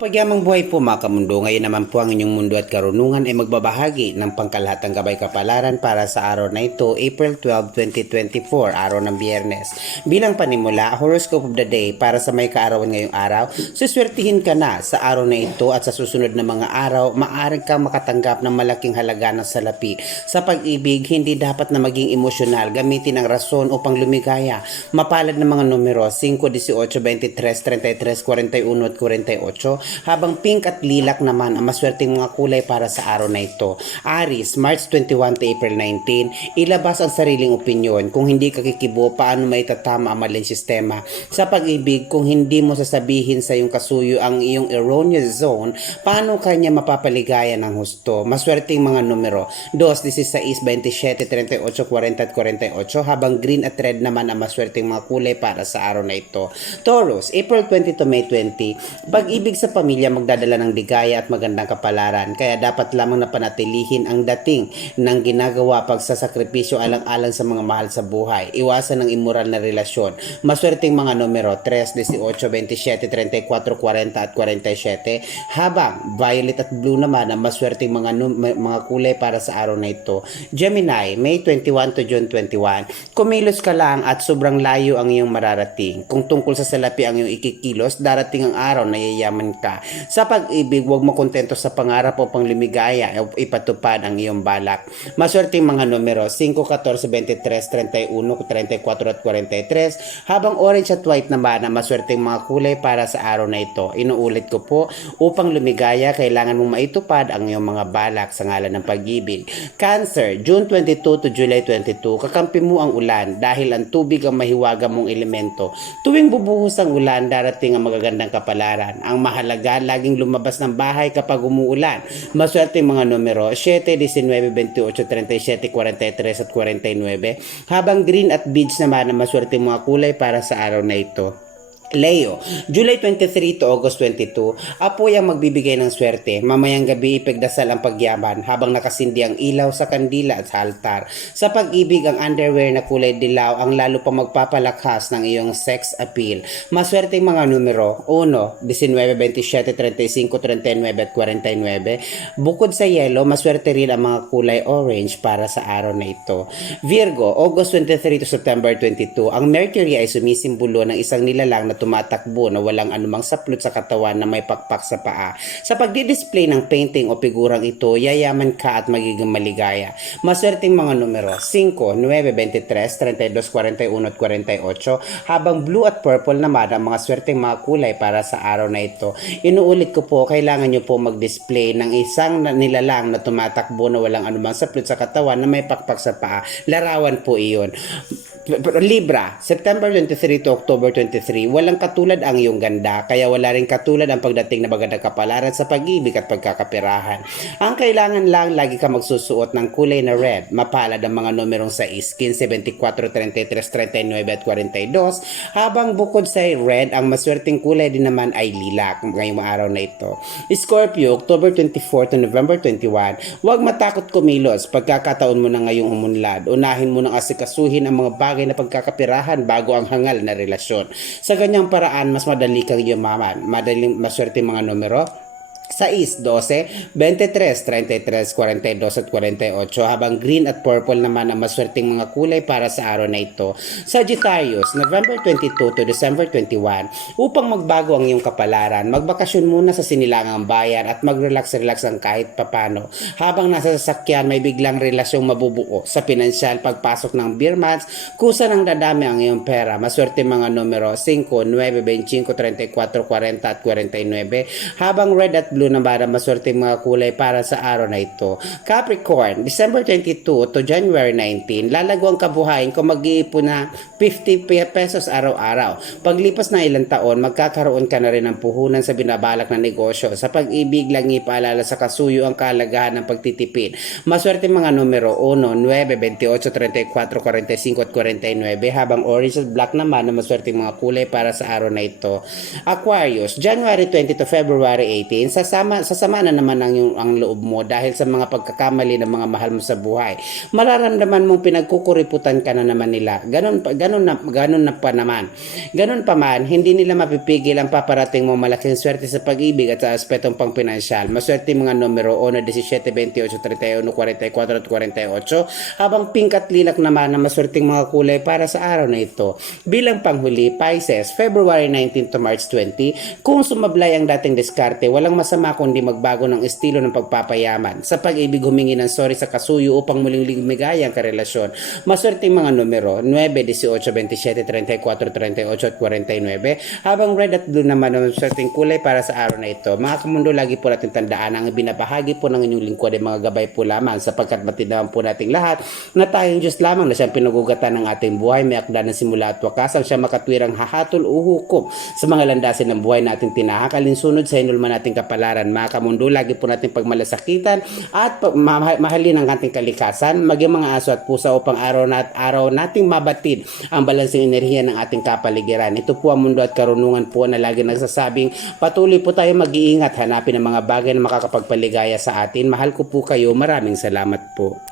Pagyamang buhay po mga kamundo, ngayon naman po ang inyong mundo at karunungan ay magbabahagi ng pangkalahatang gabay kapalaran para sa araw na ito, April 12, 2024, araw ng biyernes. Bilang panimula, horoscope of the day para sa may kaarawan ngayong araw, suswertihin ka na sa araw na ito at sa susunod na mga araw, maaari kang makatanggap ng malaking halaga ng salapi. Sa pag-ibig, hindi dapat na maging emosyonal, gamitin ang rason upang lumigaya. Mapalad ng mga numero 5, 18, 23, 33, 41 at 48 habang pink at lilac naman ang maswerteng mga kulay para sa araw na ito. Aris, March 21 to April 19, ilabas ang sariling opinyon. Kung hindi ka kikibo, paano may tatama ang maling sistema? Sa pag-ibig, kung hindi mo sasabihin sa iyong kasuyo ang iyong erroneous zone, paano kanya mapapaligaya ng husto? Maswerteng mga numero 2, 16, 27, 38, 40 at 48 habang green at red naman ang maswerteng mga kulay para sa araw na ito. Taurus, April 20 to May 20, pag-ibig sa pamilya magdadala ng ligaya at magandang kapalaran kaya dapat lamang na panatilihin ang dating ng ginagawa pagsasakripisyo alang-alang sa mga mahal sa buhay. Iwasan ang immoral na relasyon. Maswerteng mga numero 3, 18, 27, 34, 40 at 47 habang violet at blue naman ang maswerteng mga, mga kulay para sa araw na ito. Gemini, May 21 to June 21. Kumilos ka lang at sobrang layo ang iyong mararating. Kung tungkol sa salapi ang iyong ikikilos, darating ang araw na yayaman ka. Sa pag-ibig, huwag mo kontento sa pangarap o panglimigaya ipatupad ang iyong balak. Maswerteng mga numero 5, 14, 23, 31, 34 at 43 habang orange at white naman ang maswerteng mga kulay para sa araw na ito. Inuulit ko po, upang lumigaya, kailangan mong maitupad ang iyong mga balak sa ngalan ng pag-ibig. Cancer, June 22 to July 22, kakampi mo ang ulan dahil ang tubig ang mahiwaga mong elemento. Tuwing bubuhos ang ulan, darating ang magagandang kapalaran. Ang mahalaga, laging lumabas ng bahay kapag umuulan. Maswerte mga numero 7, 19, 28, 37, 43 at 49. Habang green at beige naman ang maswerte mga kulay para sa araw na ito. Leo, July 23 to August 22, apoy ang magbibigay ng swerte. Mamayang gabi ipagdasal ang pagyaman habang nakasindi ang ilaw sa kandila at sa altar. Sa pag-ibig, ang underwear na kulay dilaw ang lalo pa magpapalakas ng iyong sex appeal. Maswerte mga numero 1, 19, 27, 35, 39 at 49. Bukod sa yellow, maswerte rin ang mga kulay orange para sa araw na ito. Virgo, August 23 to September 22, ang Mercury ay sumisimbolo ng isang nilalang na tumatakbo na walang anumang saplot sa katawan na may pakpak sa paa. Sa pagdi-display ng painting o figurang ito, yayaman ka at magiging maligaya. Maswerteng mga numero 5, 9, 23, 32, 41 at 48 habang blue at purple naman ang mga swerteng mga kulay para sa araw na ito. Inuulit ko po, kailangan nyo po mag-display ng isang nilalang na tumatakbo na walang anumang saplot sa katawan na may pakpak sa paa. Larawan po iyon. Libra, September 23 to October 23, walang katulad ang iyong ganda, kaya wala rin katulad ang pagdating na magandang kapalaran sa pag-ibig at pagkakapirahan. Ang kailangan lang, lagi ka magsusuot ng kulay na red, mapalad ang mga numerong 6, 15, 24, 33, 39 at 42, habang bukod sa red, ang maswerteng kulay din naman ay lilac ngayong araw na ito. Scorpio, October 24 to November 21, huwag matakot kumilos pagkakataon mo na ngayong umunlad. Unahin mo nang asikasuhin ang mga bagay na pagkakapirahan bago ang hangal na relasyon. Sa ganyang paraan, mas madali kang yumaman. Madaling maswerte mga numero 6, 12, 23, 33, 42 at 48 habang green at purple naman ang maswerteng mga kulay para sa araw na ito. Sagittarius, November 22 to December 21, upang magbago ang iyong kapalaran, magbakasyon muna sa sinilangang bayan at mag-relax-relax ang kahit papano. Habang nasa sasakyan, may biglang relasyong mabubuo sa pinansyal pagpasok ng beer months, kusa nang dadami ang iyong pera. Maswerte mga numero 5, 9, 25, 34, 40 at 49, habang red at blue na bara maswerte mga kulay para sa araw na ito. Capricorn, December 22 to January 19, lalago ang kabuhayan kung mag-iipon na 50 pe- pesos araw-araw. Paglipas na ilang taon, magkakaroon ka na rin ng puhunan sa binabalak na negosyo. Sa pag-ibig lang ipaalala sa kasuyo ang kalagahan ng pagtitipid. Maswerte mga numero 1, 9, 28, 34, 45 at 49 habang orange at black naman na maswerte mga kulay para sa araw na ito. Aquarius, January 20 to February 18, sa sasama, sasama na naman ang, yung, ang loob mo dahil sa mga pagkakamali ng mga mahal mo sa buhay. Mararamdaman mong pinagkukuriputan ka na naman nila. Ganon, pa, ganon, na, ganon na pa naman. Ganon pa man, hindi nila mapipigil ang paparating mo malaking swerte sa pag-ibig at sa aspetong pang pinansyal. Maswerte mga numero 1, 17, 28, 31, 44 at 48 habang pink at lilac naman na maswerteng mga kulay para sa araw na ito. Bilang panghuli, Pisces, February 19 to March 20, kung sumablay ang dating diskarte, walang masama kundi magbago ng estilo ng pagpapayaman. Sa pag-ibig humingi ng sorry sa kasuyo upang muling ligmigaya ang karelasyon. Maswerteng mga numero 9, 18, 27, 34, 38 at 49 habang red at blue naman ang maswerteng kulay para sa araw na ito. Mga kamundo, lagi po natin tandaan ang binabahagi po ng inyong lingkod ay mga gabay po lamang sapagkat matindahan po nating lahat na tayong Diyos lamang na siyang pinagugatan ng ating buhay may akda ng simula at wakas ang siya makatwirang hahatol o hukom sa mga landasin ng buhay nating tinahak alinsunod sa hinulman nating kapalaran. Mga kamundo, lagi po natin pagmalasakitan at mahalin ang ating kalikasan, maging mga aso at pusa upang araw, nat araw nating mabatid ang balansing enerhiya ng ating kapaligiran. Ito po ang mundo at karunungan po na lagi nagsasabing patuloy po tayo mag-iingat hanapin ang mga bagay na makakapagpaligaya sa atin. Mahal ko po kayo. Maraming salamat po.